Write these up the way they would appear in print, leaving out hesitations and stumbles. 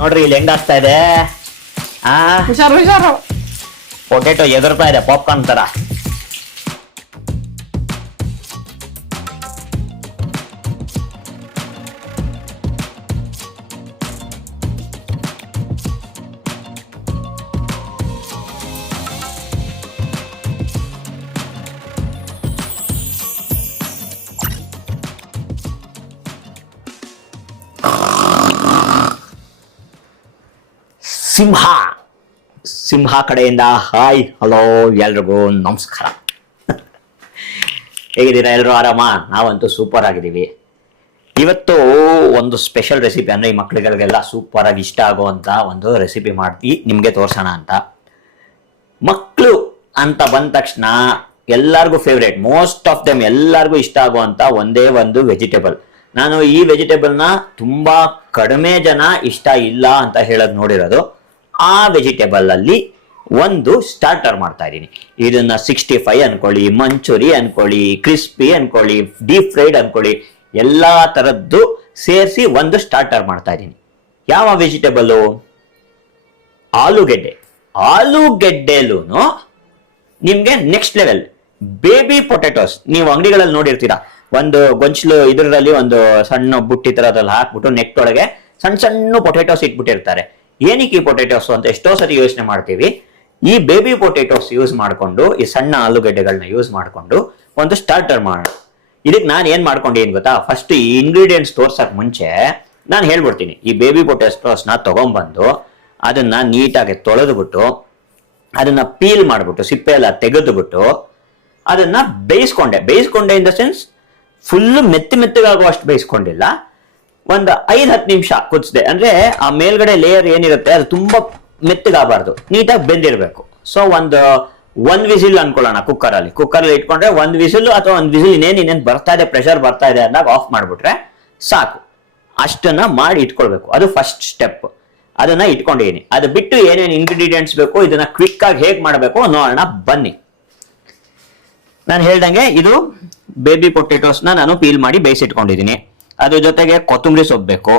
ನೋಡ್ರಿ ಇಲ್ಲಿ ಹೆಂಗಾಗ್ತಾ ಇದೆ. ಹುಷಾರು ಹುಷಾರು. ಪೊಟೆಟೊ ಎದುರ್ತಾ ಇದೆ ಪಾಪ್ಕಾರ್ನ್ ತರ. ಸಿಂಹ ಕಡೆಯಿಂದ ಹಾಯ್ ಹಲೋ ಎಲ್ರಿಗೂ ನಮಸ್ಕಾರ. ಹೇಗಿದ್ದೀರಾ ಎಲ್ರು? ಆರಾಮ? ನಾವಂತೂ ಸೂಪರ್ ಆಗಿದ್ದೀವಿ. ಇವತ್ತು ಒಂದು ಸ್ಪೆಷಲ್ ರೆಸಿಪಿ, ಅಂದ್ರೆ ಈ ಮಕ್ಳುಗಳಿಗೆಲ್ಲ ಸೂಪರ್ ಆಗಿ ಇಷ್ಟ ಆಗುವಂತ ಒಂದು ರೆಸಿಪಿ ಮಾಡಿ ನಿಮ್ಗೆ ತೋರ್ಸೋಣ ಅಂತ. ಮಕ್ಕಳು ಅಂತ ಬಂದ ತಕ್ಷಣ ಎಲ್ಲರಿಗೂ ಫೇವ್ರೇಟ್, ಮೋಸ್ಟ್ ಆಫ್ ದೆಮ್ ಎಲ್ಲರಿಗೂ ಇಷ್ಟ ಆಗುವಂತ ಒಂದೇ ಒಂದು ವೆಜಿಟೇಬಲ್. ನಾನು ಈ ವೆಜಿಟೇಬಲ್ ನ ತುಂಬಾ ಕಡಿಮೆ ಜನ ಇಷ್ಟ ಇಲ್ಲ ಅಂತ ಹೇಳೋದು ನೋಡಿರೋದು. ಆ ವೆಜಿಟೇಬಲ್ ಅಲ್ಲಿ ಒಂದು ಸ್ಟಾರ್ಟರ್ ಮಾಡ್ತಾ ಇದ್ದೀನಿ. ಇದನ್ನ 65 ಅನ್ಕೊಳ್ಳಿ, ಮಂಚೂರಿ ಅನ್ಕೊಳ್ಳಿ, ಕ್ರಿಸ್ಪಿ ಅನ್ಕೊಳ್ಳಿ, ಡೀಪ್ ಫ್ರೈಡ್ ಅನ್ಕೊಳ್ಳಿ, ಎಲ್ಲಾ ತರದ್ದು ಸೇರಿಸಿ ಒಂದು ಸ್ಟಾರ್ಟರ್ ಮಾಡ್ತಾ ಇದ್ದೀನಿ. ಯಾವ ವೆಜಿಟೇಬಲ್? ಆಲೂಗೆಡ್ಡೆ. ಆಲೂಗೆಡ್ಡೆಲೂನು ನಿಮ್ಗೆ ನೆಕ್ಸ್ಟ್ ಲೆವೆಲ್ ಬೇಬಿ ಪೊಟೆಟೋಸ್. ನೀವು ಅಂಗಡಿಗಳಲ್ಲಿ ನೋಡಿರ್ತೀರಾ, ಒಂದು ಗೊಂಚಲು ಇದರಲ್ಲಿ ಒಂದು ಸಣ್ಣ ಬುಟ್ಟಿ ತರದಲ್ಲಿ ಹಾಕ್ಬಿಟ್ಟು ನೆಟ್ ಒಳಗೆ ಸಣ್ಣ ಸಣ್ಣ ಪೊಟೆಟೋಸ್ ಇಟ್ಬಿಟ್ಟಿರ್ತಾರೆ. ಏನಕ್ಕೆ ಈ ಪೊಟೆಟೋಸ್ ಅಂತ ಎಷ್ಟೋ ಸರಿ ಯೋಚನೆ ಮಾಡ್ತೀವಿ. ಈ ಬೇಬಿ ಪೊಟೆಟೋಸ್ ಯೂಸ್ ಮಾಡ್ಕೊಂಡು, ಈ ಸಣ್ಣ ಆಲೂಗಡ್ಡೆಗಳನ್ನ ಯೂಸ್ ಮಾಡ್ಕೊಂಡು ಒಂದು ಸ್ಟಾರ್ಟರ್ ಮಾಡೋಣ. ಇದಕ್ಕೆ ನಾನು ಏನ್ ಮಾಡ್ಕೊಂಡಿದ್ದೀನಿ ಗೊತ್ತಾ? ಫಸ್ಟ್ ಈ ಇಂಗ್ರೀಡಿಯೆಂಟ್ಸ್ ತೋರ್ಸಕ್ ಮುಂಚೆ ನಾನು ಹೇಳ್ಬಿಡ್ತೀನಿ. ಈ ಬೇಬಿ ಪೊಟೆಟೋಸ್ನ ತಗೊಂಡ್ಬಂದು ಅದನ್ನ ನೀಟಾಗಿ ತೊಳೆದ್ಬಿಟ್ಟು ಅದನ್ನ ಪೀಲ್ ಮಾಡ್ಬಿಟ್ಟು ಸಿಪ್ಪೆ ಎಲ್ಲ ತೆಗೆದುಬಿಟ್ಟು ಅದನ್ನ ಬೇಯಿಸ್ಕೊಂಡೆ ಇನ್ ದ ಸೆನ್ಸ್ ಫುಲ್ ಮೆತ್ತಗಾಗುವಷ್ಟು ಬೇಯಿಸ್ಕೊಂಡಿಲ್ಲ. ಒಂದು 5-10 ನಿಮಿಷ ಕುದಿಸಿದೆ. ಅಂದ್ರೆ ಆ ಮೇಲ್ಗಡೆ ಲೇಯರ್ ಏನಿರುತ್ತೆ ಅದು ತುಂಬಾ ಮೆತ್ತಗಾಗಬಾರ್ದು, ನೀಟಾಗಿ ಬೆಂದಿರ್ಬೇಕು. ಸೊ ಒಂದ್ ವಿಸಿಲ್ ಅನ್ಕೊಳ್ಳೋಣ. ಕುಕ್ಕರಲ್ಲಿ ಇಟ್ಕೊಂಡ್ರೆ ಒಂದ್ ವಿಸಿಲ್ ಅಥವಾ ಒಂದ್ ವಿಸಿಲ್ ಇನ್ನೇನ್ ಬರ್ತಾ ಇದೆ, ಪ್ರೆಷರ್ ಬರ್ತಾ ಇದೆ ಅಂದಾಗ ಆಫ್ ಮಾಡ್ಬಿಟ್ರೆ ಸಾಕು. ಅಷ್ಟನ್ನ ಮಾಡಿ ಇಟ್ಕೊಳ್ಬೇಕು. ಅದು ಫಸ್ಟ್ ಸ್ಟೆಪ್. ಅದನ್ನ ಇಟ್ಕೊಂಡಿದ್ದೀನಿ. ಅದು ಬಿಟ್ಟು ಏನೇನು ಇಂಗ್ರೀಡಿಯೆಂಟ್ಸ್ ಬೇಕು, ಇದನ್ನ ಕ್ವಿಕ್ ಆಗಿ ಹೇಗ್ ಮಾಡಬೇಕು ನೋಡೋಣ ಬನ್ನಿ. ನಾನು ಹೇಳ್ದಂಗೆ ಇದು ಬೇಬಿ ಪೊಟೆಟೋಸ್ನ ನಾನು ಪೀಲ್ ಮಾಡಿ ಬೇಯಿಸಿಟ್ಕೊಂಡಿದ್ದೀನಿ. ಅದ್ರ ಜೊತೆಗೆ ಕೊತ್ತಂಬರಿ ಸೊಪ್ಪು ಬೇಕು,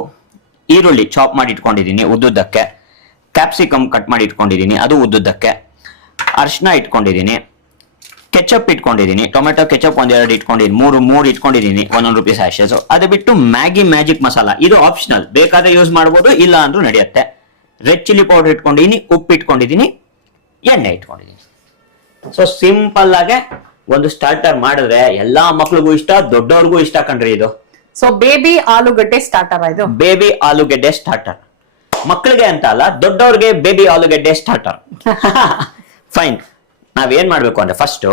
ಈರುಳ್ಳಿ ಚಾಪ್ ಮಾಡಿ ಇಟ್ಕೊಂಡಿದ್ದೀನಿ ಉದ್ದುದ್ದಕ್ಕೆ, ಕ್ಯಾಪ್ಸಿಕಮ್ ಕಟ್ ಮಾಡಿ ಇಟ್ಕೊಂಡಿದ್ದೀನಿ ಅದು ಉದ್ದುದ್ದಕ್ಕೆ, ಅರಿಶಿನ ಇಟ್ಕೊಂಡಿದ್ದೀನಿ, ಕೆಚಪ್ ಇಟ್ಕೊಂಡಿದ್ದೀನಿ, ಟೊಮೆಟೊ ಕೆಚಪ್ ಒಂದೆರಡು ಇಟ್ಕೊಂಡಿದ್ದೀನಿ, ಮೂರು ಇಟ್ಕೊಂಡಿದ್ದೀನಿ, ₹1 ಸ್ಯಾಶಸ್. ಅದು ಬಿಟ್ಟು ಮ್ಯಾಗಿ ಮ್ಯಾಜಿಕ್ ಮಸಾಲಾ, ಇದು ಆಪ್ಷನಲ್, ಬೇಕಾದ್ರೆ ಯೂಸ್ ಮಾಡ್ಬೋದು, ಇಲ್ಲ ಅಂದ್ರೂ ನಡೆಯುತ್ತೆ. ರೆಡ್ ಚಿಲ್ಲಿ ಪೌಡರ್ ಇಟ್ಕೊಂಡಿದ್ದೀನಿ, ಉಪ್ಪು ಇಟ್ಕೊಂಡಿದ್ದೀನಿ, ಎಣ್ಣೆ ಇಟ್ಕೊಂಡಿದ್ದೀನಿ. ಸೊ ಸಿಂಪಲ್ ಆಗಿ ಒಂದು ಸ್ಟಾರ್ಟರ್ ಮಾಡಿದ್ರೆ ಎಲ್ಲಾ ಮಕ್ಳಿಗೂ ಇಷ್ಟ, ದೊಡ್ಡವ್ರಿಗೂ ಇಷ್ಟ ಕಣ್ರಿ ಇದು. ಸೊ ಬೇಬಿ ಆಲೂಗಡ್ಡೆ ಸ್ಟಾರ್ಟರ್. ಇದು ಬೇಬಿ ಆಲೂಗೆಡ್ಡೆ ಸ್ಟಾರ್ಟರ್. ಮಕ್ಕಳಿಗೆ ಅಂತ ಅಲ್ಲ, ದೊಡ್ಡವ್ರಿಗೆ ಬೇಬಿ ಆಲೂಗೆಡ್ಡೆ ಸ್ಟಾರ್ಟರ್. ಫೈನ್. ನಾವೇನ್ ಮಾಡ್ಬೇಕು ಅಂದ್ರೆ ಫಸ್ಟ್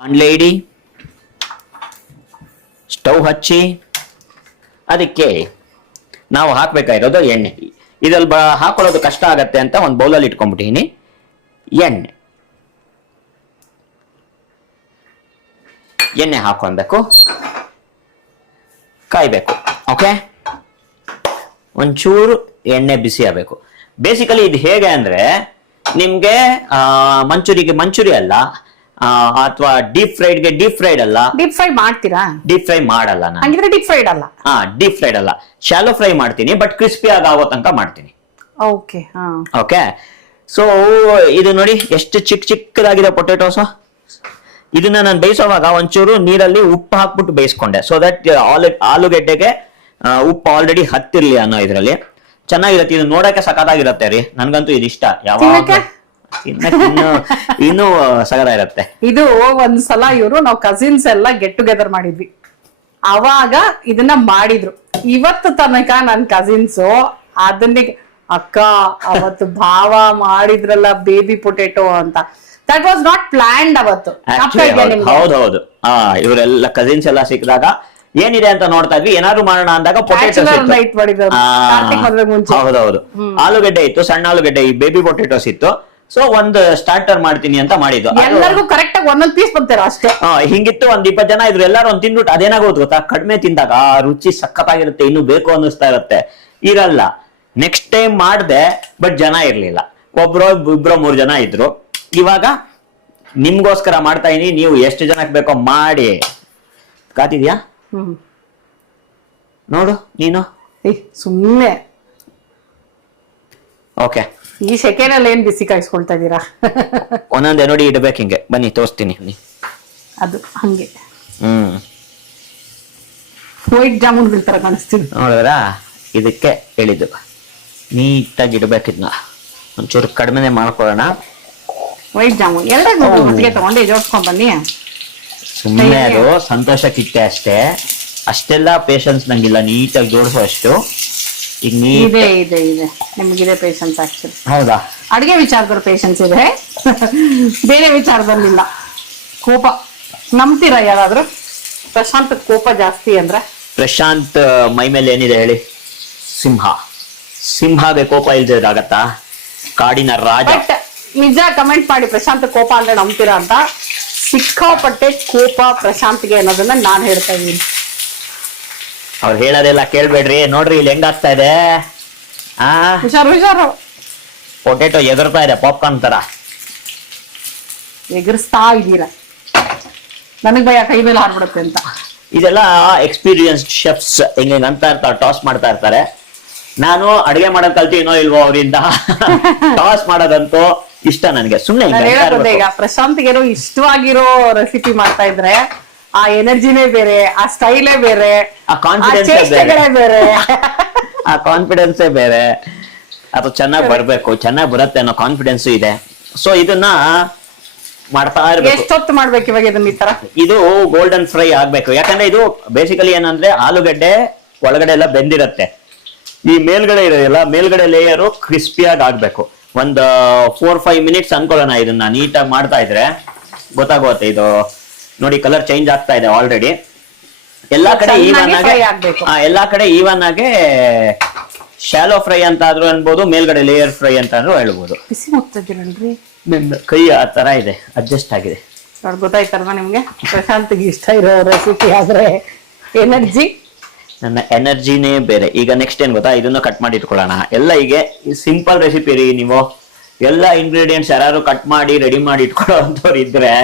ಬಾಂಡ್ಲೆ ಇಡಿ, ಸ್ಟವ್ ಹಚ್ಚಿ, ಅದಕ್ಕೆ ನಾವು ಹಾಕ್ಬೇಕಾಗಿರೋದು ಎಣ್ಣೆ. ಇದ್ರಲ್ಲಿ ಹಾಕೊಳ್ಳೋದು ಕಷ್ಟ ಆಗತ್ತೆ ಅಂತ ಒಂದು ಬೌಲಲ್ಲಿ ಇಟ್ಕೊಂಡ್ಬಿಟ್ಟಿನಿ. ಎಣ್ಣೆ ಹಾಕೊಳ್ಬೇಕು, ಕಾಯ್ಬೇಕು. ಓಕೆ, ಒಂಚೂರು ಎಣ್ಣೆ ಬಿಸಿ ಆಗಬೇಕು. ಬೇಸಿಕಲಿ ಇದು ಹೇಗೆ ಅಂದ್ರೆ ನಿಮ್ಗೆ ಮಂಚೂರಿ ಅಲ್ಲ, ಅಥವಾ ಡೀಪ್ ಫ್ರೈಡ್ ಅಲ್ಲ. ಡೀಪ್ ಫ್ರೈ ಮಾಡ್ತೀರಾ? ಡೀಪ್ ಫ್ರೈ ಮಾಡಲ್ಲ ನಾನು. ಹಂಗಿದ್ರೆ ಡೀಪ್ ಫ್ರೈಡ್ ಅಲ್ಲ. ಡೀಪ್ ಫ್ರೈಡ್ ಅಲ್ಲ, ಶಾಲೋ ಫ್ರೈ ಮಾಡ್ತೀನಿ, ಬಟ್ ಕ್ರಿಸ್ಪಿ ಆಗೋ ತನಕ ಮಾಡ್ತೀನಿ. ಓಕೆ. ಸೊ ಇದು ನೋಡಿ ಎಷ್ಟು ಚಿಕ್ಕದಾಗಿದೆ ಪೊಟೆಟೋಸ್. ಇದನ್ನ ನಾನು ಬೇಯಿಸೋವಾಗ ಒಂಚೂರು ನೀರಲ್ಲಿ ಉಪ್ಪು ಹಾಕ್ಬಿಟ್ಟು ಬೇಯಿಸ್ಕೊಂಡೆ, ಸೊ ದಟ್ ಆಲೂಗೆಡ್ಡೆಗೆ ಉಪ್ಪು ಆಲ್ರೆಡಿ ಹತ್ತಿರ್ಲಿ ಅನ್ನೋ ಇದ್ರಲ್ಲಿ ಚೆನ್ನಾಗಿರುತ್ತೆ. ಇದು ನೋಡಕ್ಕೆ ಸಖತ್ತಾಗಿರುತ್ತೆ ರೀ, ನನ್ಗಂತೂ ಇದು ಇಷ್ಟ. ಯಾವಾಗ ಇನ್ನೂ ಸಖತ್ತಾಗಿರುತ್ತೆ. ಇದು ಒಂದ್ಸಲ ನಾವು ಕಸಿನ್ಸ್ ಎಲ್ಲ ಗೆಟ್ ಟುಗೆದರ್ ಮಾಡಿದ್ವಿ, ಅವಾಗ ಇದನ್ನ ಮಾಡಿದ್ರು. ಇವತ್ತು ತನಕ ನನ್ ಕಸಿನ್ಸ್ ಅದನ್ನೇ ಅಕ್ಕ ಅವತ್ತು ಭಾವ ಮಾಡಿದ್ರಲ್ಲ ಬೇಬಿ ಪೊಟೆಟೋ ಅಂತ. ದಟ್ ವಾಸ್ ನಾಟ್ ಪ್ಲಾನ್ಡ್ ಅವತ್ತು. ಹೌದೌದು. ಇವರೆಲ್ಲ ಕಸಿನ್ಸ್ ಎಲ್ಲ ಸಿಕ್ಕಿದಾಗ ಏನಿದೆ ಅಂತ ನೋಡ್ತಾ ಇದ್ವಿ, ಏನಾದ್ರು ಮಾಡೋಣ ಅಂದಾಗ ಹೌದೌದು ಆಲೂಗಡ್ಡೆ ಇತ್ತು, ಸಣ್ಣ ಆಲೂಗಡ್ಡೆ, ಈ ಬೇಬಿ ಪೊಟೆಟೋಸ್ ಇತ್ತು. ಸೊ ಒಂದು ಸ್ಟಾರ್ಟರ್ ಮಾಡ್ತೀನಿ ಅಂತ ಮಾಡಿದ್ದು. ಎಲ್ಲರಿಗೂ ಕರೆಕ್ಟ್ ಆಗಿ ಒಂದೊಂದು ಪೀಸ್ ಬಂತಾರ ಅಷ್ಟೇ. ಹಿಂಗಿತ್ತು. ಒಂದ್ 20 ಜನ ಇದ್ರು, ಎಲ್ಲರೂ ಒಂದ್ ತಿಂದ್ಬಿಟ್ಟು ಅದೇನಾಗೋದು ಗೊತ್ತಾ, ಕಡಿಮೆ ತಿಂದಾಗ ರುಚಿ ಸಖತ್ತಾಗಿರುತ್ತೆ, ಇನ್ನು ಬೇಕು ಅನ್ನಿಸ್ತಾ ಇರುತ್ತೆ. ಇರಲ್ಲ. ನೆಕ್ಸ್ಟ್ ಟೈಮ್ ಮಾಡ್ದೆ, ಬಟ್ ಜನ ಇರ್ಲಿಲ್ಲ. ಇಬ್ರೋ 3 ಜನ ಇದ್ರು. ಇವಾಗ ನಿಮ್ಗೋಸ್ಕರ ಮಾಡ್ತಾ ಇದೀನಿ, ನೀವು ಎಷ್ಟು ಜನಕ್ಕೆ ಬೇಕೋ ಮಾಡಿ. ಕಾತಿದ್ಯಾ ನೋಡು ನೀನು? ಸುಮ್ಮನೆ ಓಕೆ, ಈ ಸೆಕೆನಲ್ಲಿ ಏನ್ ಬಿಸಿ ಕಾಯಿಸ್ಕೊಳ್ತಾ ಇದೀರಾ? ಒಂದೊಂದೇ ನೋಡಿ ಇಡ್ಬೇಕು ಹಿಂಗೆ. ಬನ್ನಿ ತೋರಿಸ್ತೀನಿ. ಅದು ಹಂಗೆ ಹ್ಮ್, ವೈಟ್ ಜಾಮೂನ್ ಬೀಳ್ತಾರ ಕಾಣಿಸ್ತೀನಿ. ನೋಡಿದ್ರಾ, ಇದಕ್ಕೆ ಹೇಳಿದ್ದು ನೀಟಾಗಿ ಇಡ್ಬೇಕಿದ್ನ. ಒಂಚೂರು ಕಡಿಮೆನೆ ಮಾಡ್ಕೊಳ್ಳೋಣ. ವೈಟ್ ಜಾಮೂನ್ ಎರಡೇ ಒಟ್ಟಿಗೆ ತಗೊಂಡು ಜೋಡಿಸ್ಕೊಂಡ್ ಬನ್ನಿ. ಸುಮ್ಮನೆ ಅದು ಸಂತೋಷಕ್ಕಿಟ್ಟೆ ಅಷ್ಟೇ, ಅಷ್ಟೆಲ್ಲ ಪೇಶನ್ಸ್ ನಂಗಿಲ್ಲ ನೀಟಾಗಿ ಜೋಡಿಸೋ ಅಷ್ಟು. ಈಗ ಇದೆ ಇದೆ ಇದೆ, ನಿಮ್ಗಿದೆ ಪೇಶನ್ಸ್ ಆಕ್ಚುಲಿ. ಹೌದಾ? ಅಡಿಗೆ ವಿಚಾರದಲ್ಲಿ ಪೇಶನ್ಸ್ ಇದೆ, ಬೇರೆ ವಿಚಾರದಲ್ಲಿಲ್ಲ. ಕೋಪ ನಂಬ್ತೀರಾ ಯಾರಾದ್ರೂ? ಪ್ರಶಾಂತ್ ಕೋಪ ಜಾಸ್ತಿ ಅಂದ್ರೆ? ಪ್ರಶಾಂತ್ ಮೈ ಮೇಲೆ ಏನಿದೆ ಹೇಳಿ? ಸಿಂಹ. ಸಿಂಹಗೆ ಕೋಪ ಇಲ್ದಿರಾಗತ್ತಾ? ಕಾಡಿನ ರಾಜ. ಬಟ್ ನಿಜ ಕಮೆಂಟ್ ಮಾಡಿ, ಪ್ರಶಾಂತ್ ಕೋಪ ಅಂದ್ರೆ ನಂಬ್ತೀರಾ ಅಂತ. ಸಿಕ್ಕಾಪಟ್ಟೆ ಕೋಪ ಪ್ರಶಾಂತ್ಗೆ ಅನ್ನೋದನ್ನ ನಾನ್ ಹೇಳ್ತಾ ಇದ್ದೀನಿ. ಅವ್ರು ಹೇಳೋದೆಲ್ಲ ಕೇಳ್ಬೇಡ್ರಿ. ನೋಡ್ರಿ ಇಲ್ಲಿ ಹೆಂಗಾಗ್ತಾ ಇದೆ. ಹುಷಾರು ಹುಷಾರು. ಪೊಟೆಟೊ ಎಗರ್ತಾ ಇದೆ ಪಾಪ್ಕಾರ್ನ್ ತರ. ಎಗರಿಸ್ತಾ ಇದ್ದೀರಾ, ನನಗ್ ಭಯ ಕೈ ಮೇಲೆ ಹಾರ್ಬಿಡುತ್ತೆ ಅಂತ. ಇದೆಲ್ಲ ಎಕ್ಸ್ಪೀರಿಯನ್ಸ್ಡ್ ಶೆಫ್ಸ್ ಹೆಂಗೆ ಅಂತ ಇರ್ತಾರೆ, ಟಾಸ್ ಮಾಡ್ತಾ ಇರ್ತಾರೆ. ನಾನು ಅಡಿಗೆ ಮಾಡೋದ್ ಕಲ್ತೀನೋ ಇಲ್ವೋ ಅವರಿಂದ. ಟಾಸ್ ಮಾಡೋದಂತೂ ಇಷ್ಟ ನನಗೆ. ಸುಮ್ಮನೆ ಈಗ ಪ್ರಶಾಂತ್ಗೇನೋ ಇಷ್ಟವಾಗಿರೋ ರೆಸಿಪಿ ಮಾಡ್ತಾ ಇದ್ರೆ ಆ ಎನರ್ಜಿನೇ ಬೇರೆ, ಆ ಸ್ಟೈಲೇ ಬೇರೆ, ಆ ಕಾನ್ಫಿಡೆನ್ಸ್ ಬೇರೆ, ಆ ಕಾನ್ಫಿಡೆನ್ಸೇ ಬೇರೆ. ಅದು ಚೆನ್ನಾಗಿ ಬರ್ಬೇಕು, ಚೆನ್ನಾಗಿ ಬರುತ್ತೆ ಅನ್ನೋ ಕಾನ್ಫಿಡೆನ್ಸ್ ಇದೆ. ಸೊ ಇದನ್ನ ಮಾಡ್ತಾ ಇರ್ಬೇಕು. ಎಷ್ಟೊತ್ತು ಮಾಡ್ಬೇಕು ಇವಾಗ ಇದನ್ನ ಈ ತರ? ಇದು ಗೋಲ್ಡನ್ ಫ್ರೈ ಆಗ್ಬೇಕು. ಯಾಕಂದ್ರೆ ಇದು ಬೇಸಿಕಲಿ ಏನಂದ್ರೆ ಆಲೂಗಡ್ಡೆ ಒಳಗಡೆ ಎಲ್ಲ ಬೆಂದಿರತ್ತೆ. ಈ ಮೇಲ್ಗಡೆ ಇರೋದಿಲ್ಲ, ಮೇಲ್ಗಡೆ ಲೇಯರು ಕ್ರಿಸ್ಪಿಯಾಗಿ ಆಗ್ಬೇಕು. ಒಂದು 4-5 ಮಿನಿಟ್ಸ್ ಅನ್ಕೊಳ್ಳೋಣ. ಇದನ್ನ ನೀಟಾಗಿ ಮಾಡ್ತಾ ಇದ್ರೆ ಗೊತ್ತಾಗುತ್ತೆ. ಇದು ನೋಡಿ ಕಲರ್ ಚೇಂಜ್ ಆಗ್ತಾ ಇದೆ ಆಲ್ರೆಡಿ. ಎಲ್ಲಾ ಕಡೆ ಈವನ್ ಆಗಿ, ಎಲ್ಲಾ ಕಡೆ ಈವನ್ ಆಗಿ ಶಾಲೋ ಫ್ರೈ ಅಂತ ಆದ್ರೂ ಅನ್ಬೋದು, ಮೇಲ್ಗಡೆ ಲೇಯರ್ ಫ್ರೈ ಅಂತ ಆದ್ರೂ ಹೇಳ್ಬೋದು. ಬಿಸಿ ಮುಗ್ತಿದ್ದೀರಲ್ರಿ, ಕೈ ಆ ತರ ಇದೆ, ಅಡ್ಜಸ್ಟ್ ಆಗಿದೆ. ಗೊತ್ತಾಯ್ತಲ್ವಾ ನಿಮ್ಗೆ? ಪ್ರಶಾಂತ್ಗೆ ಇಷ್ಟ ಇರೋ ರೆಸಿಪಿ ಆದ್ರೆ ಎನರ್ಜಿ, ನನ್ನ ಎನರ್ಜಿನೇ ಬೇರೆ. ಈಗ ನೆಕ್ಸ್ಟ್ ಏನ್ ಗೊತ್ತಾ, ಇದನ್ನ ಕಟ್ ಮಾಡಿ ಇಟ್ಕೊಳ್ಳೋಣ. ಎಲ್ಲ ಹೀಗೆ ಸಿಂಪಲ್ ರೆಸಿಪಿ ರೀ. ನೀವು ಎಲ್ಲ ಇಂಗ್ರೀಡಿಯೆಂಟ್ಸ್ ಯಾರು ಕಟ್ ಮಾಡಿ ರೆಡಿ ಮಾಡಿ ಇಟ್ಕೊಳ್ಳೋ ಅಂತವ್ರು ಇದ್ರೆ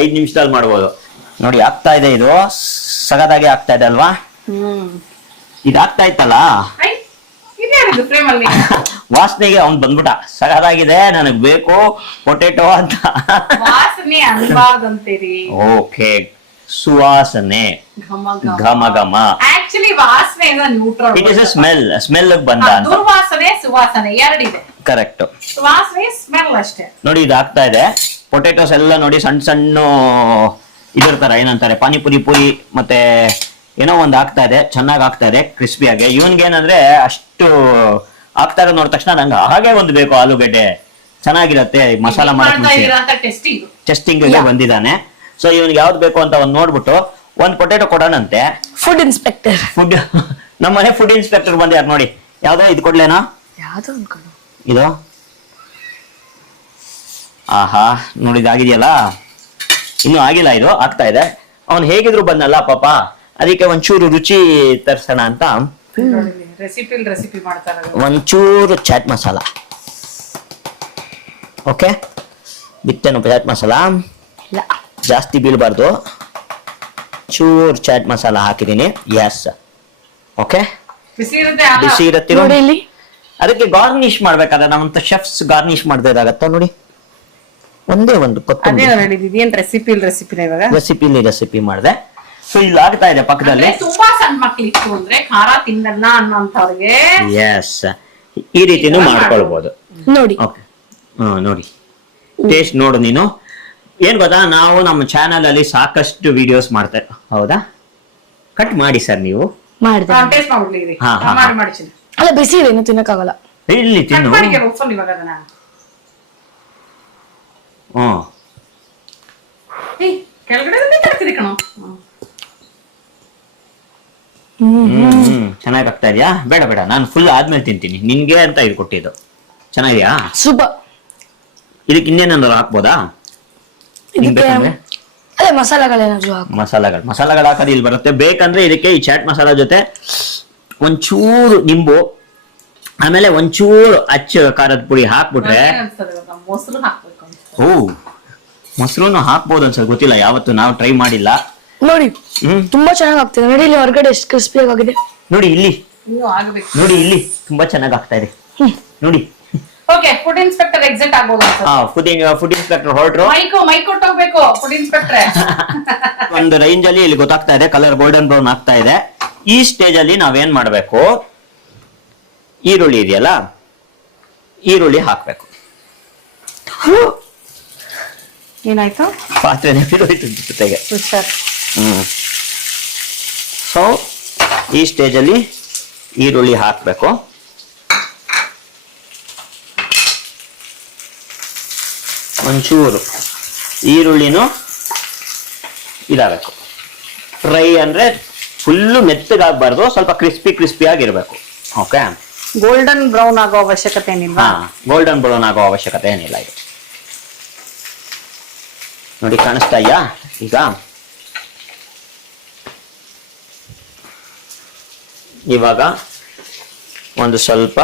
5 ನಿಮಿಷದಲ್ಲಿ ಮಾಡ್ಬೋದು. ನೋಡಿ ಆಗ್ತಾ ಇದೆ, ಇದು ಸಗದಾಗೆ ಆಗ್ತಾ ಇದೆ ಅಲ್ವಾ? ಇದು ಆಗ್ತಾ ಇತ್ತಲ್ಲ, ವಾಸನೆಗೆ ಅವ್ನ್ ಬಂದ್ಬಿಟ್ಟ, ಸಗದಾಗಿದೆ ನನಗ್ ಬೇಕು ಪೊಟೆಟೊ ಅಂತ. ಓಕೆ, ಸುವಾಸನೆ, ಘಮ ಘಮ. ಆಕ್ಚುಲಿ ವಾಸನೆ neutral. It is a smell ಬಂದ ಅಂತ. ದುರ್ವಾಸನೆ ಸುವಾಸನೆ ಎರಡಿದೆ. ಕರೆಕ್ಟ್. ವಾಸನೆ ಸ್ಮೆಲ್ ಅಷ್ಟೇ. ನೋಡಿ ಇದು ಆಗ್ತಾ ಇದೆ. ಪೊಟೆಟೋಸ್ ಎಲ್ಲ ನೋಡಿ ಸಣ್ಣ ಸಣ್ಣ ಇದಿರ್ತಾರ, ಏನಂತಾರೆ ಪಾನಿಪುರಿ ಪುರಿ ಮತ್ತೆ ಏನೋ ಒಂದು ಆಗ್ತಾ ಇದೆ. ಚೆನ್ನಾಗಿ ಆಗ್ತಾ ಇದೆ ಕ್ರಿಸ್ಪಿಯಾಗಿ. ಇವನ್ಗೆ ಏನಂದ್ರೆ ಅಷ್ಟು ಆಗ್ತಾ ಇರೋದು ನೋಡಿದ ತಕ್ಷಣ ನಂಗೆ ಹಾಗೆ ಒಂದು ಬೇಕು ಆಲೂಗಡ್ಡೆ, ಚೆನ್ನಾಗಿರತ್ತೆ ಮಸಾಲ ಮಾಡಕ್ ಟೆಸ್ಟಿಂಗ್ ಬಂದಿದ್ದಾನೆ. ಸೊ ಇವನ್ಗೆ ಯಾವ್ದು ಬೇಕು ಅಂತ ಒಂದ್ ನೋಡ್ಬಿಟ್ಟು ಒಂದ್ ಪೊಟೆಟೊ ಕೊಡೋಣಂತೆ. ಫುಡ್ ಇನ್ಸ್ಪೆಕ್ಟರ್, ಫುಡ್ ನಮ್ಮನೆ ಫುಡ್ ಇನ್ಸ್ಪೆಕ್ಟರ್ ಬಂದ್ಯಾರ ನೋಡಿ. ಯಾವ್ದೋ ಇದು ಕೊಡ್ಲೇನಾ? ಯಾವ್ದು ಅನ್ಕೊಂಡು ಇದು. ಆಹಾ, ನೋಡಿದಾಗಿದೆಯಲ್ಲ, ಇನ್ನೂ ಆಗಿಲ್ಲ, ಇದು ಆಗ್ತಾ ಇದೆ. ಅವನ್ ಹೇಗಿದ್ರು ಬಂದಲ್ಲ ಪಾಪ, ಅದಕ್ಕೆ ಒಂಚೂರು ರುಚಿ ತರ್ಸೋಣ ಅಂತ ರೆಸಿಪಿ ಮಾಡ್ತಾರೆ. ಒಂಚೂರು ಚಾಟ್ ಮಸಾಲ. ಓಕೆ, ಬಿತ್ತೇನು ಚಾಟ್ ಮಸಾಲ, ಜಾಸ್ತಿ ಬೀಳ್ಬಾರ್ದು. ಚೂರ್ ಚಾಟ್ ಮಸಾಲ ಹಾಕಿದೀನಿ. Yes, okay. ಬಿಸಿ ಇರತ್ತಿರೋ ಅದಕ್ಕೆ ಗಾರ್ನಿಶ್ ಮಾಡ್ಬೇಕಾದ್ರೆ ನಮ್ಮಂತ ಶೆಫ್ಸ್ ಗಾರ್ನಿಶ್ ಮಾಡದೇ ಇದಾಗತ್ತ ನೋಡಿ. ಒಂದೇ ಒಂದು ಕೊತ್ತಂಬರಿ ರೆಸಿಪಿ ಮಾಡಿದೆ. ಸೊ ಇಲ್ಲಿ ಆಗ್ತಾ ಇದೆ ಪಕ್ಕದಲ್ಲಿ. ತುಂಬಾ ಸಣ್ಣ ಮಕ್ಳಿತ್ತು ಅಂದ್ರೆ ಖಾರ ತಿನ್ನಲ್ಲ ಅನ್ನೋಂಥವ್ರಿಗೆ ಎಸ್, ಈ ರೀತಿನೂ ಮಾಡ್ಕೊಳ್ಬಹುದು ನೋಡಿ. ಓಕೆ, ನೋಡಿ ಟೇಸ್ಟ್ ನೋಡು ನೀನು. ಏನ್ ಗೊತ್ತಾ, ನಾವು ನಮ್ಮ ಚಾನಲ್ ಅಲ್ಲಿ ಸಾಕಷ್ಟು ವಿಡಿಯೋಸ್ ಮಾಡ್ತೇವೆ. ಹೌದಾ? ಕಟ್ ಮಾಡಿ ಸರ್ ನೀವು. ಟೇಸ್ಟ್ ಮಾಡ್ಬಿಡ್ಲಿ. ಅಲ್ಲ ಬಿಸಿ ಇದೆ, ಇನ್ನು ತಿನ್ನಕ್ಕಾಗಲ್ಲ. ಇಲ್ಲಿ ತಿನ್ನು. ಚೆನ್ನಾಗಿ ಆಗ್ತಾ ಇದೆಯಾ? ಬೇಡ ಬೇಡ, ನಾನು ಫುಲ್ ಆದ್ಮೇಲೆ ತಿಂತೀನಿ. ನಿನ್ಗೆ ಅಂತ ಇದು ಕೊಟ್ಟಿದ್ದು. ಚೆನ್ನಾಗಿದ್ಯಾ? ಸೂಪರ್. ಇದಕ್ಕೆ ಇನ್ನೇನಾದ್ರು ಹಾಕ್ಬೋದಾ? ಮಸಾಲೆಗಳು ಹಾಕೋದು ಇಲ್ಲಿ ಬರುತ್ತೆ. ಬೇಕಂದ್ರೆ ಇದಕ್ಕೆ ಈ ಚಾಟ್ ಮಸಾಲ ಜೊತೆ ಒಂಚೂರು ನಿಂಬು, ಆಮೇಲೆ ಒಂಚೂರು ಅಚ್ಚ ಖಾರದ ಪುಡಿ ಹಾಕ್ಬಿಟ್ರೆ, ಓ ಮೊಸರು ಹಾಕ್ಬೋದು ಅನ್ಸಲ್, ಗೊತ್ತಿಲ್ಲ, ಯಾವತ್ತು ನಾವು ಟ್ರೈ ಮಾಡಿಲ್ಲ. ನೋಡಿ ತುಂಬಾ ಚೆನ್ನಾಗಿ ಆಗ್ತಿದೆ. ನೋಡಿ ಇಲ್ಲಿ ಹೊರಗಡೆ ಎಷ್ಟು ಕ್ರಿಸ್ಪಿಯಾಗಿ ಆಗಿದೆ. ನೋಡಿ ಇಲ್ಲಿ, ನೋಡಿ ಇಲ್ಲಿ ತುಂಬಾ ಚೆನ್ನಾಗಿ ಆಗ್ತಾ ಇದೆ. ನೋಡಿ ಓಕೆ, ಫುಡ್ ಇನ್ಸ್ಪೆಕ್ಟರ್ ಎಕ್ಸಿಟ್ ಆಗ್ಬೋದು ಫುಡ್ ಇನ್ಸ್ಪೆಕ್ಟರ್ ಹೊರಟ್ರು. ಮೈಕ್ ಕೊಟ್ಟೋಗ್ಬೇಕು ಫುಡ್ ಇನ್ಸ್ಪೆಕ್ಟ್ರೆ. ಒಂದು ರೇಂಜ್ ಅಲ್ಲಿ ಇಲ್ಲಿ ಗೊತ್ತಾಗ್ತಾ ಇದೆ, ಕಲರ್ ಗೋಲ್ಡನ್ ಬ್ರೌನ್ ಆಗ್ತಾ ಇದೆ. ಈ ಸ್ಟೇಜ್ ಅಲ್ಲಿ ನಾವೇನ್ ಮಾಡ್ಬೇಕು, ಈರುಳ್ಳಿ ಇದೆಯಲ್ಲ, ಈರುಳ್ಳಿ ಹಾಕ್ಬೇಕು. ಏನಾಯ್ತು? ಪಾತ್ರೆ ಜೊತೆಗೆ. ಸೊ ಈ ಸ್ಟೇಜ್ ಅಲ್ಲಿ ಈರುಳ್ಳಿ ಹಾಕ್ಬೇಕು. ಒಂಚೂರು ಈರುಳ್ಳಿನೂ ಇದಾಗಬೇಕು. ಫ್ರೈ ಅಂದ್ರೆ ಫುಲ್ಲು ಮೆತ್ತಗಾಗಬಾರ್ದು, ಸ್ವಲ್ಪ ಕ್ರಿಸ್ಪಿ ಆಗಿರ್ಬೇಕು. ಓಕೆ, ಗೋಲ್ಡನ್ ಬ್ರೌನ್ ಆಗೋ ಅವಶ್ಯಕತೆ ಏನಿಲ್ಲ. ಗೋಲ್ಡನ್ ಬ್ರೌನ್ ಆಗೋ ಅವಶ್ಯಕತೆ ಏನಿಲ್ಲ. ಇದು ನೋಡಿ ಕಾಣಿಸ್ತಾ ಇದೆಯಾ? ಈಗ ಇವಾಗ ಒಂದು ಸ್ವಲ್ಪ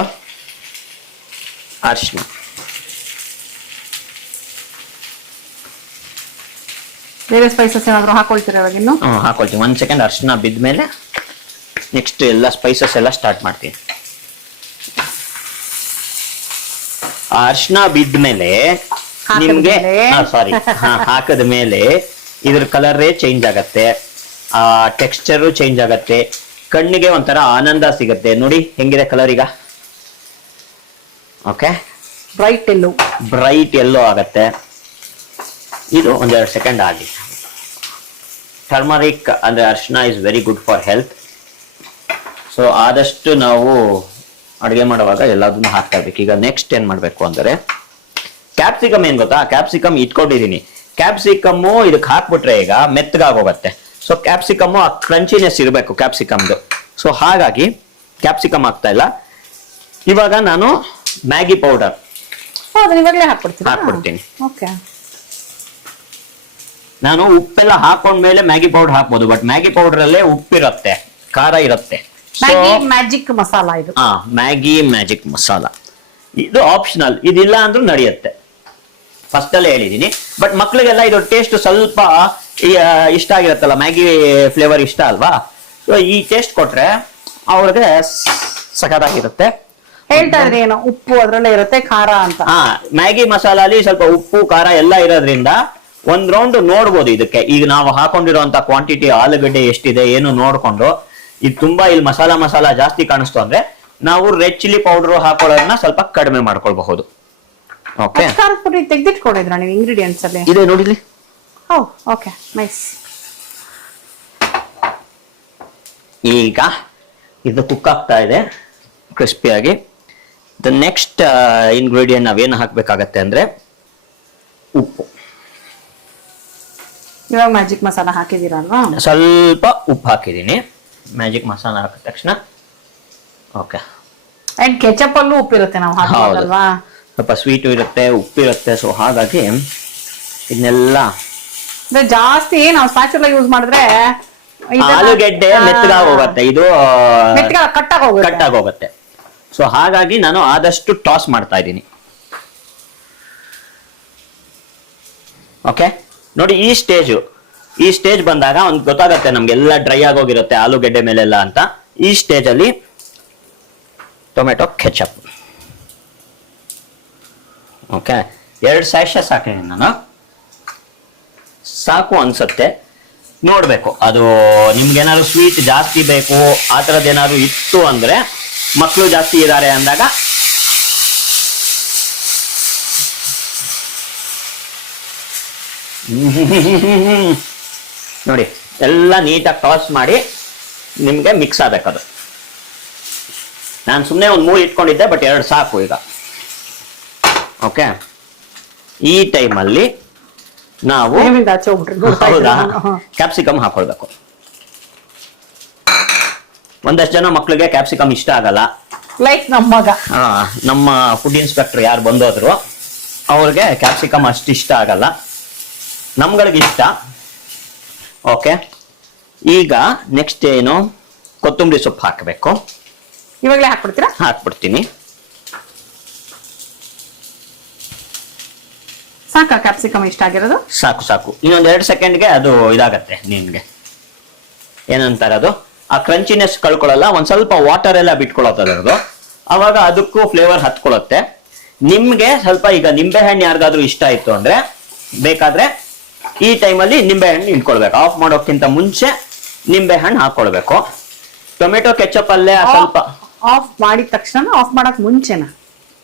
ಅರಿಶಿನ, ಬೇರೆ ಸ್ಪೈಸಸ್ ಏನಾದ್ರು ಹಾಕೊಳ್ತೀರಾ ಇವಾಗ? ಇನ್ನು ಹಾಕೊಳ್ತೀನಿ. 1 ಸೆಕೆಂಡ್. ಅರಿಶಿನ ಬಿದ್ಮೇಲೆ ನೆಕ್ಸ್ಟ್ ಎಲ್ಲ ಸ್ಪೈಸಸ್ ಎಲ್ಲ ಸ್ಟಾರ್ಟ್ ಮಾಡ್ತೀನಿ. ಅರಿಶಿನ ಬಿದ್ಮೇಲೆ ನಿಮ್ಗೆ ಸಾರಿ ಹಾಕದ ಮೇಲೆ ಇದ್ರ ಕಲರೇ ಚೇಂಜ್ ಆಗತ್ತೆ, ಆ ಟೆಕ್ಸ್ಚರು ಚೇಂಜ್ ಆಗತ್ತೆ, ಕಣ್ಣಿಗೆ ಒಂಥರ ಆನಂದ ಸಿಗತ್ತೆ. ನೋಡಿ ಹೆಂಗಿದೆ ಕಲರ್ ಈಗ. ಓಕೆ, ಬ್ರೈಟ್ ಎಲ್ಲೋ ಆಗತ್ತೆ. ಇದು 1-2 ಸೆಕೆಂಡ್ ಆಗಿ. ಟರ್ಮರಿಕ್ ಅಂದ್ರೆ ಅರಿಶಿನ is very good for health. So ಆದಷ್ಟು ನಾವು ಅಡುಗೆ ಮಾಡುವಾಗ ಎಲ್ಲದನ್ನು ಹಾಕ್ತಾ ಇರ್ಬೇಕು. ಈಗ ನೆಕ್ಸ್ಟ್ ಏನ್ ಮಾಡ್ಬೇಕು ಅಂದ್ರೆ, ಕ್ಯಾಪ್ಸಿಕಮ್ ಏನ್ ಗೊತ್ತಾ, ಕ್ಯಾಪ್ಸಿಕಮ್ ಇಟ್ಕೊಂಡಿದೀನಿ. ಕ್ಯಾಪ್ಸಿಕಮ್ಮು ಇದಕ್ಕೆ ಹಾಕ್ಬಿಟ್ರೆ ಈಗ ಮೆತ್ತಗಾಗೋಗತ್ತೆ. ಸೊ ಕ್ಯಾಪ್ಸಿಕಮ್ಮು ಆ ಕ್ರಂಚಿನೆಸ್ ಇರಬೇಕು ಕ್ಯಾಪ್ಸಿಕಮ್ದು. ಸೊ ಹಾಗಾಗಿ ಕ್ಯಾಪ್ಸಿಕಮ್ ಹಾಕ್ತಾ ಇಲ್ಲ. ಇವಾಗ ನಾನು ಮ್ಯಾಗಿ ಪೌಡರ್ ಹಾಕ್ಬಿಡ್ತೀನಿ. ನಾನು ಉಪ್ಪೆಲ್ಲ ಹಾಕೊಂಡ್ಮೇಲೆ ಮ್ಯಾಗಿ ಪೌಡರ್ ಹಾಕ್ಬೋದು, ಬಟ್ ಮ್ಯಾಗಿ ಪೌಡರ್ ಅಲ್ಲೇ ಉಪ್ಪಿರುತ್ತೆ, ಖಾರ ಇರುತ್ತೆ. ಮ್ಯಾಜಿಕ್ ಮಸಾಲ ಇದು. ಮ್ಯಾಗಿ ಮ್ಯಾಜಿಕ್ ಮಸಾಲ ಇದು ಆಪ್ಷನಲ್, ಇದಿಲ್ಲ ಅಂದ್ರೂ ನಡೆಯುತ್ತೆ. ಫಸ್ಟ್ ಅಲ್ಲೇ ಹೇಳಿದೀನಿ. ಬಟ್ ಮಕ್ಳಿಗೆಲ್ಲ ಇದು ಟೇಸ್ಟ್ ಸ್ವಲ್ಪ ಇಷ್ಟ ಆಗಿರುತ್ತಲ್ಲ, ಮ್ಯಾಗಿ ಫ್ಲೇವರ್ ಇಷ್ಟ ಅಲ್ವಾ? ಸೊ ಈ ಟೇಸ್ಟ್ ಕೊಟ್ರೆ ಅವ್ರಿಗೆ ಸಖತ್ತಾಗಿರುತ್ತೆ. ಹೇಳ್ತಾ ಇದ್ರಿ ಏನೋ ಉಪ್ಪು ಅದ್ರಲ್ಲೇ ಇರುತ್ತೆ, ಖಾರ ಅಂತ. ಮ್ಯಾಗಿ ಮಸಾಲಲ್ಲಿ ಸ್ವಲ್ಪ ಉಪ್ಪು ಖಾರ ಎಲ್ಲ ಇರೋದ್ರಿಂದ ಒಂದ್ ರೌಂಡ್ ನೋಡ್ಬೋದು ಇದಕ್ಕೆ. ಈಗ ನಾವು ಹಾಕೊಂಡಿರುವಂತ ಕ್ವಾಂಟಿಟಿ ಆಲೂಗಡ್ಡೆ ಎಷ್ಟಿದೆ ಏನು ನೋಡ್ಕೊಂಡು, ಇದು ತುಂಬಾ ಇಲ್ಲಿ ಮಸಾಲ ಜಾಸ್ತಿ ಕಾಣಿಸ್ತು ಅಂದ್ರೆ ನಾವು ರೆಡ್ ಚಿಲ್ಲಿ ಪೌಡರ್ ಹಾಕೊಳ್ಳೋದನ್ನ ಸ್ವಲ್ಪ ಕಡಿಮೆ ಮಾಡ್ಕೊಳ್ಬಹುದು. ಓಕೆ, ಪುಡಿ ತೆಗೆದಿಟ್ಕೊಂಡಿದ್ರ ನೀವು ಇಂಗ್ರೀಡಿಯೆಂಟ್ಸ್ ಅಲ್ಲಿ? ಇದೆ ನೋಡಿಲಿ. Okay, nice. ಈಗ ಇದು ಕುಕ್ ಆಗ್ತಾ ಇದೆ ಕ್ರಿಸ್ಪಿಯಾಗಿ. ದ ನೆಕ್ಸ್ಟ್ ಇಂಗ್ರೀಡಿಯೆಂಟ್ ನಾವೇನು ಹಾಕ್ಬೇಕಾಗತ್ತೆ ಅಂದ್ರೆ ಉಪ್ಪು. ಇವಾಗ ಮ್ಯಾಜಿಕ್ ಮಸಾಲ ಹಾಕಿದೀರಲ್ವಾ? ಸ್ವಲ್ಪ ಉಪ್ಪು ಹಾಕಿದೀನಿ. ಮ್ಯಾಜಿಕ್ ಮಸಾಲ ಹಾಕಿದ ತಕ್ಷಣ ಓಕೆ. ಅಂಡ್ ಕೆಚಪ್ ಅಲ್ಲೂ ಉಪ್ಪಿರುತ್ತೆ ನಾವು ಹಾಕೋದಲ್ವಾ? ಸ್ವಲ್ಪ ಸ್ವೀಟು ಇರುತ್ತೆ, ಉಪ್ಪಿರುತ್ತೆ. ಸೊ ಹಾಗಾಗಿ ಇದನ್ನೆಲ್ಲ ಜಾಸ್ತಿ ನಾವು ಸ್ಪ್ಯಾಚುಲಾ ಯೂಸ್ ಮಾಡಿದ್ರೆ ಆಲೂಗೆಡ್ಡೆ ಮೆತ್ತಗಾಗಿ ಹೋಗುತ್ತೆ, ಇದು ಕಟ್ಟಾಗಿ ಹೋಗುತ್ತೆ. ಸೊ ಹಾಗಾಗಿ ನಾನು ಆದಷ್ಟು ಟಾಸ್ ಮಾಡ್ತಾ ಇದ್ದೀನಿ. ಓಕೆ, ನೋಡಿ ಈ ಸ್ಟೇಜ್ ಬಂದಾಗ ಒಂದು ಗೊತ್ತಾಗತ್ತೆ ನಮ್ಗೆಲ್ಲ ಡ್ರೈ ಆಗೋಗಿರುತ್ತೆ ಆಲೂಗೆಡ್ಡೆ ಮೇಲೆಲ್ಲ ಅಂತ. ಈ ಸ್ಟೇಜ್ ಅಲ್ಲಿ ಟೊಮೆಟೊ ಕೆಚಪ್. ಓಕೆ, 2 ಸ್ಯಾಶೆ ಹಾಕಿದ್ದೀನಿ ನಾನು. ಸಾಕು ಅನ್ಸುತ್ತೆ, ನೋಡ್ಬೇಕು ಅದು ನಿಮ್ಗೇನಾದ್ರು ಸ್ವೀಟ್ ಜಾಸ್ತಿ ಬೇಕು ಆ ಥರದ್ದು ಏನಾದ್ರು ಇತ್ತು ಅಂದ್ರೆ, ಮಕ್ಕಳು ಜಾಸ್ತಿ ಇದ್ದಾರೆ ಅಂದಾಗ ನೋಡಿ ಎಲ್ಲ ನೀಟಾಗಿ ಟಾಸ್ ಮಾಡಿ ನಿಮ್ಗೆ ಮಿಕ್ಸ್ ಆಗ್ಬೇಕದು. ನಾನು ಸುಮ್ಮನೆ ಒಂದು 3 ಇಟ್ಕೊಂಡಿದ್ದೆ, ಬಟ್ 2 ಸಾಕು ಈಗ. ಓಕೆ, ಈ ಟೈಮಲ್ಲಿ ನಾವು ಕ್ಯಾಪ್ಸಿಕಮ್ ಹಾಕೊಳ್ಬೇಕು. ಒಂದಷ್ಟು ಜನ ಮಕ್ಳಿಗೆ ಕ್ಯಾಪ್ಸಿಕಮ್ ಇಷ್ಟ ಆಗಲ್ಲ, ಲೈಕ್ ನಮ್ಮ ಮಗ. ನಮ್ಮ ಫುಡ್ ಇನ್ಸ್ಪೆಕ್ಟರ್ ಯಾರು ಬಂದೋದ್ರು ಅವ್ರಿಗೆ ಕ್ಯಾಪ್ಸಿಕಮ್ ಅಷ್ಟು ಇಷ್ಟ ಆಗಲ್ಲ, ನಮ್ಗಳಿಗೆ ಇಷ್ಟ. ಓಕೆ, ಈಗ ನೆಕ್ಸ್ಟ್ ಏನು, ಕೊತ್ತಂಬರಿ ಸೊಪ್ಪು ಹಾಕಬೇಕು. ಇವಾಗಲೇ ಹಾಕ್ಬಿಡ್ತೀರಾ? ಹಾಕ್ಬಿಡ್ತೀನಿ. ಸಾಕಾ ಕ್ಯಾಪ್ಸಿಕಮ್ ಇಷ್ಟ ಆಗಿರೋದು? ಸಾಕು. ಇನ್ನೊಂದು 2 ಸೆಕೆಂಡ್ಗೆ ಅದು ಇದಾಗತ್ತೆ. ನಿಮ್ಗೆ ಏನಂತಾರೆ ಅದು, ಆ ಕ್ರಂಚಿನೆಸ್ ಕಳ್ಕೊಳ್ಳಲ್ಲ, ಒಂದ್ ಸ್ವಲ್ಪ ವಾಟರ್ ಎಲ್ಲ ಬಿಟ್ಕೊಳತ್ತೆ ಅದರದು. ಅವಾಗ ಅದಕ್ಕೂ ಫ್ಲೇವರ್ ಹತ್ಕೊಳ್ಳುತ್ತೆ. ನಿಮ್ಗೆ ಸ್ವಲ್ಪ ಈಗ ನಿಂಬೆ ಹಣ್ಣು ಯಾರಿಗಾದ್ರೂ ಇಷ್ಟ ಆಯ್ತು ಅಂದ್ರೆ ಬೇಕಾದ್ರೆ ಈ ಟೈಮಲ್ಲಿ ನಿಂಬೆ ಹಣ್ಣು ಇಟ್ಕೊಳ್ಬೇಕು. ಆಫ್ ಮಾಡೋಕ್ಕಿಂತ ಮುಂಚೆ ನಿಂಬೆ ಹಣ್ಣು ಹಾಕೊಳ್ಬೇಕು. ಟೊಮೆಟೊ ಕೆಚಪ್ ಅಲ್ಲೇ ಸ್ವಲ್ಪ ಆಫ್ ಮಾಡಿದ ತಕ್ಷಣ ಆಫ್ ಮಾಡಕ್ ಮುಂಚೆನಾ?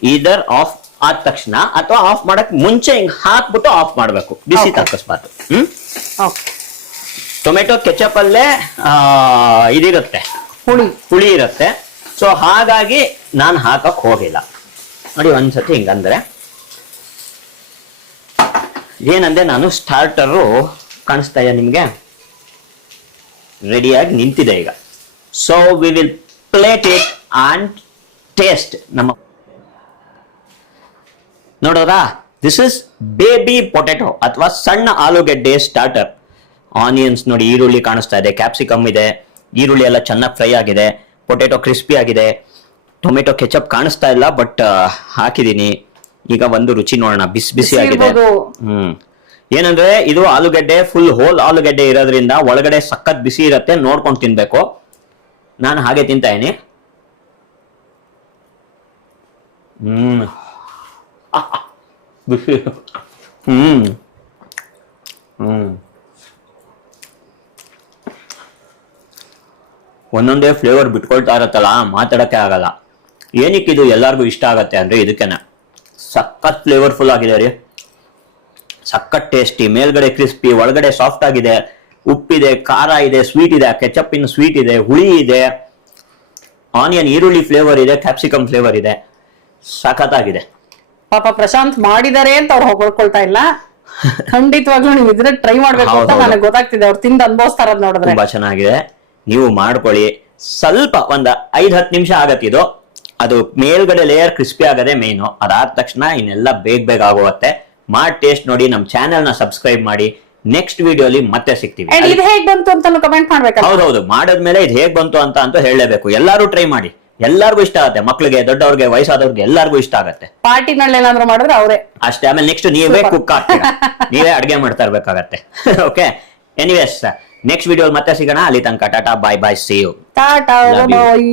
ಇದರ್ ಆಫ್ ಆದ ತಕ್ಷಣ ಅಥವಾ ಆಫ್ ಮಾಡಕ್ ಮುಂಚೆ ಹಿಂಗ್ ಹಾಕ್ಬಿಟ್ಟು ಆಫ್ ಮಾಡ್ಬೇಕು, ಬಿಸಿ ತಕ್ಕಸ್ಬಾರ್ದು. ಓಕೆ. ಟೊಮೆಟೊ ಕೆಚಪ್ ಅಲ್ಲೇ ಇದಿರುತ್ತೆ, ಹುಳಿ ಇರುತ್ತೆ. ಸೊ ಹಾಗಾಗಿ ನಾನು ಹಾಕಕ್ ಹೋಗಿಲ್ಲ. ನೋಡಿ ಒಂದ್ಸತಿ ಹಿಂಗಂದ್ರೆ ಏನಂದ್ರೆ ನಾನು ಸ್ಟಾರ್ಟರು ಕಾಣಿಸ್ತಾ ಇದೆ ನಿಮ್ಗೆ, ರೆಡಿಯಾಗಿ ನಿಂತಿದೆ ಈಗ. So we will plate it and taste. ನಮ್ಮ ನೋಡೋದಾ, ದಿಸ್ ಇಸ್ ಬೇಬಿ ಪೊಟೆಟೊ ಅಥವಾ ಸಣ್ಣ ಆಲೂಗೆಡ್ಡೆ ಸ್ಟಾರ್ಟರ್. ಆನಿಯನ್ಸ್ ನೋಡಿ, ಈರುಳ್ಳಿ ಕಾಣಿಸ್ತಾ ಇದೆ, ಕ್ಯಾಪ್ಸಿಕಮ್ ಇದೆ, ಈರುಳ್ಳಿ ಎಲ್ಲ ಚೆನ್ನಾಗಿ ಫ್ರೈ ಆಗಿದೆ, ಪೊಟೆಟೊ ಕ್ರಿಸ್ಪಿ ಆಗಿದೆ, ಟೊಮೆಟೊ ಕೆಚಪ್ ಕಾಣಿಸ್ತಾ ಇಲ್ಲ ಬಟ್ ಹಾಕಿದೀನಿ. ಈಗ ಒಂದು ರುಚಿ ನೋಡೋಣ, ಬಿಸಿ ಬಿಸಿ ಆಗಿದೆ. ಏನಂದ್ರೆ ಇದು ಆಲೂಗಡ್ಡೆ ಫುಲ್ ಹೋಲ್ ಆಲೂಗಡ್ಡೆ ಇರೋದ್ರಿಂದ ಒಳಗಡೆ ಸಖತ್ ಬಿಸಿ ಇರತ್ತೆ, ನೋಡ್ಕೊಂಡು ತಿನ್ಬೇಕು. ನಾನು ಹಾಗೆ ತಿಂತಾ ಇದೀನಿ. ಬಿಸಿ. ಒಂದೊಂದೇ ಫ್ಲೇವರ್ ಬಿಟ್ಕೊಳ್ತಾ ಇರತ್ತಲ್ಲ, ಮಾತಾಡಕ್ಕೆ ಆಗಲ್ಲ. ಏನಕ್ಕಿದು ಎಲ್ಲಾರ್ಗು ಇಷ್ಟ ಆಗತ್ತೆ ಅಂದ್ರೆ ಇದಕ್ಕೆನೆ, ಸಖತ್ ಫ್ಲೇವರ್ಫುಲ್ ಆಗಿದೆ ರೀ, ಸಖತ್ ಟೇಸ್ಟಿ. ಮೇಲ್ಗಡೆ ಕ್ರಿಸ್ಪಿ, ಒಳಗಡೆ ಸಾಫ್ಟ್ ಆಗಿದೆ, ಉಪ್ಪಿದೆ, ಖಾರ ಇದೆ, ಸ್ವೀಟ್ ಇದೆ, ಕೆಚಪ್ಪಿನ ಸ್ವೀಟ್ ಇದೆ, ಹುಳಿ ಇದೆ, ಆನಿಯನ್ ಈರುಳ್ಳಿ ಫ್ಲೇವರ್ ಇದೆ, ಕ್ಯಾಪ್ಸಿಕಮ್ ಫ್ಲೇವರ್ ಇದೆ, ಸಖತ್ತಾಗಿದೆ. ಪಾಪ ಪ್ರಶಾಂತ್ ಮಾಡಿದಾರೆ ಅಂತ ಅವ್ರು ಹೊಗಳ್ಕೊಳ್ತಾ ಇಲ್ಲ. ಖಂಡಿತವಾಗ್ಲೂ ನೀವು ಇದ್ರೆ ಟ್ರೈ ಮಾಡ್ಬೇಕು ಅಂತ ನನಗೆ ಗೊತ್ತಾಗ್ತಿದೆ. ಅವ್ರು ತಿಂದು ಅನ್ಭವಿಸ್ತಾರ ನೋಡಿದ್ರೆ. ತುಂಬಾ ಚೆನ್ನಾಗಿದೆ, ನೀವು ಮಾಡ್ಕೊಳ್ಳಿ. ಸ್ವಲ್ಪ ಒಂದ್ 5-10 ನಿಮಿಷ ಆಗತ್ತಿದು. ಅದು ಮೇಲ್ಗಡೆ ಲೇಯರ್ ಕ್ರಿಸ್ಪಿ ಆಗದೆ ಮೇನು. ಅದಾದ ತಕ್ಷಣ ಇನ್ನೆಲ್ಲ ಬೇಗ ಆಗೋಗುತ್ತೆ. ಮಾಡಿ ಟೇಸ್ಟ್ ನೋಡಿ. ನಮ್ಮ ಚಾನೆಲ್ ನ ಸಬ್ಸ್ಕ್ರೈಬ್ ಮಾಡಿ. ನೆಕ್ಸ್ಟ್ ವಿಡಿಯೋಲಿ ಮತ್ತೆ ಸಿಗ್ತೀವಿ. ಇದು ಹೇಗ್ ಬಂತು ಅಂತ ಕಮೆಂಟ್ ಮಾಡ್ಬೇಕು. ಹೌದೌದು, ಮಾಡದ್ಮೇಲೆ ಇದು ಹೇಗ್ ಬಂತು ಅಂತ ಹೇಳಲೇಬೇಕು. ಎಲ್ಲಾರು ಟ್ರೈ ಮಾಡಿ, ಎಲ್ಲಾರ್ಗು ಇಷ್ಟ ಆಗುತ್ತೆ. ಮಕ್ಳಿಗೆ, ದೊಡ್ಡವ್ರಿಗೆ, ವಯಸ್ಸಾದವ್ರಿಗೆ ಎಲ್ಲಾರ್ಗು ಇಷ್ಟ ಆಗುತ್ತೆ. ಪಾರ್ಟಿನಲ್ಲಿ ಏನಾದ್ರು ಮಾಡಿದ್ರೆ ಅವರೇ ಅಷ್ಟೇ. ಆಮೇಲೆ ನೆಕ್ಸ್ಟ್ ನೀವೇ ಕುಕ್ ಆಗ್ತೀರಾ, ನೀವೇ ಅಡ್ಗೆ ಮಾಡ್ತಾ ಇರ್ಬೇಕಾಗತ್ತೆ. ಓಕೆ, ಎನಿವೇಸ್ ನೆಕ್ಸ್ಟ್ ವಿಡಿಯೋ ಮತ್ತೆ ಸಿಗೋಣ. ಅಲ್ಲಿ ತನಕ ಟಾಟಾ, ಬಾಯ್ ಬಾಯ್, ಸಿ ಯು. ಟಾಟಾ ಬಾಯ್.